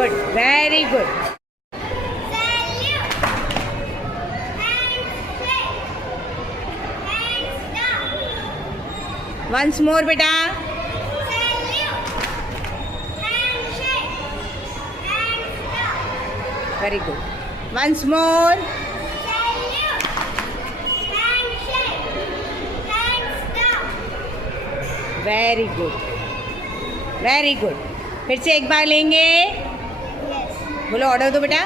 Good, very good. Once more, beta. Very good. Once more. Very good. Very good. फिर से एक बार लेंगे. बोलो ऑर्डर दो बेटा.